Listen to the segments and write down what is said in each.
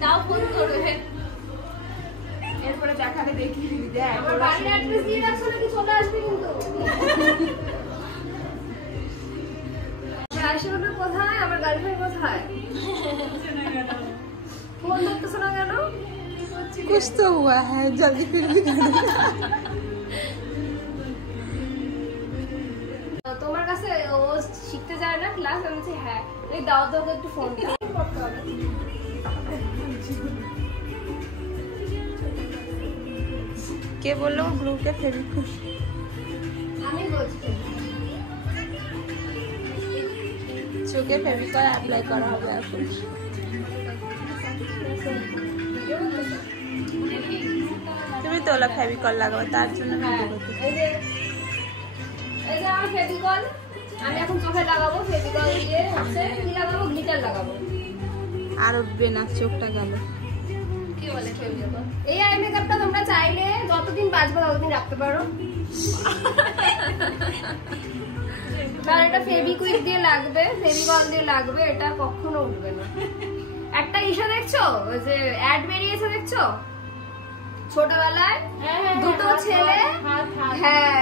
তাও ফোন করবে এরপরে দেখালে দেখি দেখ আমার বাড়ির অ্যাড্রেস দিয়ে রাখছো নাকি চলে আসবে কিন্তু আশিমাটা কোথায় আমার গার্লফ্রেন্ড কোথায় ফোন করতেছ না কেন कुछ तो हुआ है जल्दी फिर भी তোমার কাছে ও শিখতে যায় না ক্লাস আমি বলছি হ্যাঁ এই দাও দাও একটু ফোন কে বললো গ্রুপে ফেভিকুইক আমি বলছি চোখে ফেভিকুইক অ্যাপ্লাই করা হবে এখন তুমি তো ওলা ফেভিকুইক লাগাবে তার জন্য এই যে আমার ফেভিকুইক আমি এখন চোখে লাগাবো ফেভিকুইক দিয়ে হচ্ছে কি লাগাবো গ্লিটার লাগাবো আর উঠবে না চোখটা গেল কি বলে ফেভিকুইক এই আই মেকআপটা তোমরা চাইলে যতদিন বাঁচবে ততদিন রাখতে পারো কারণ এটা ফেভিকুইক দিয়ে লাগবে ফেভিকল দিয়ে লাগবে এটা কখনো উঠবে না একটা ইস্যু দেখছো ওই যে অ্যাড বেরিয়েছে দেখছো ছোটবেলায় দুটো ছেলে হ্যাঁ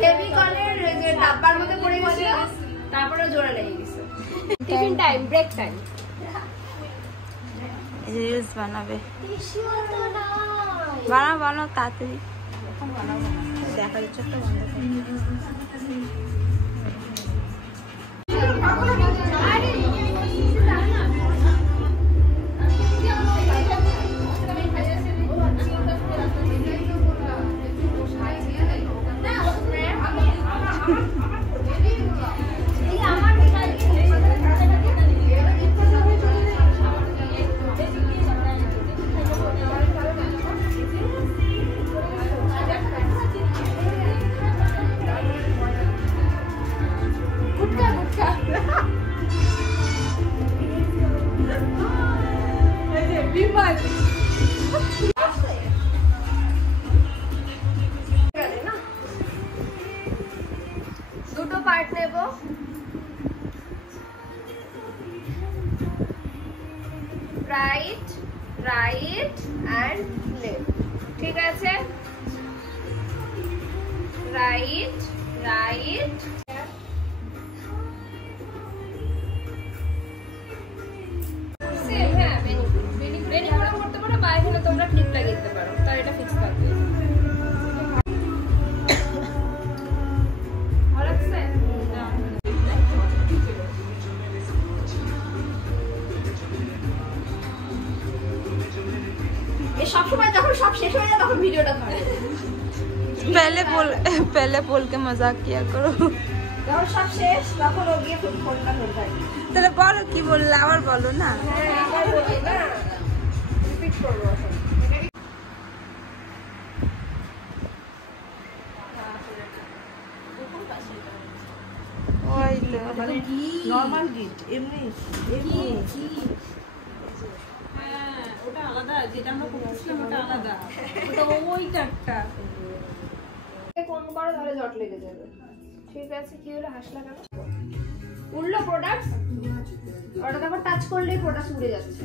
ফেভিকলের যে ডাব্বার মধ্যে পড়ে গেছিল তারপরে জোড়া লেগে গেছে tiffin time break time reels বানাবে বানাও বানাও তাড়াতাড়ি দেখা যাচ্ছে একটা বন্ধ দুটো পার্ট নেব রাইট রাইট এন্ড লেফট ঠিক আছে রাইট রাইট সেম হ্যাঁ বেনি করে করতে পারো বা এখানে তোমরা ক্লিপ লাগিয়ে দিতে পারো তার এটা ফিক্স থাকবে সবসময় যখন সব শেষ হয়ে যায় তখন ভিডিওটা ধরে पहले बोल के मजाक किया करो যখন সব শেষ তখন ও গিয়ে ফোনটা ধরে তাহলে বলো কি বললে আবার বলো না হ্যাঁ আবার বলি না রিপিট করবো ওই তো নরমাল গিট এমনি এমনি ওটা আলাদা যেটা আমরা করতেছিলাম ওটা আলাদা ওটা ওইটা একটা কোন বড় ধরে জট লেগে যাবে ঠিক আছে কি হলো হাসলা কেন উড়লো প্রোডাক্টস ওটা দেখো টাচ করলেই প্রোডাক্টস উড়ে যাচ্ছে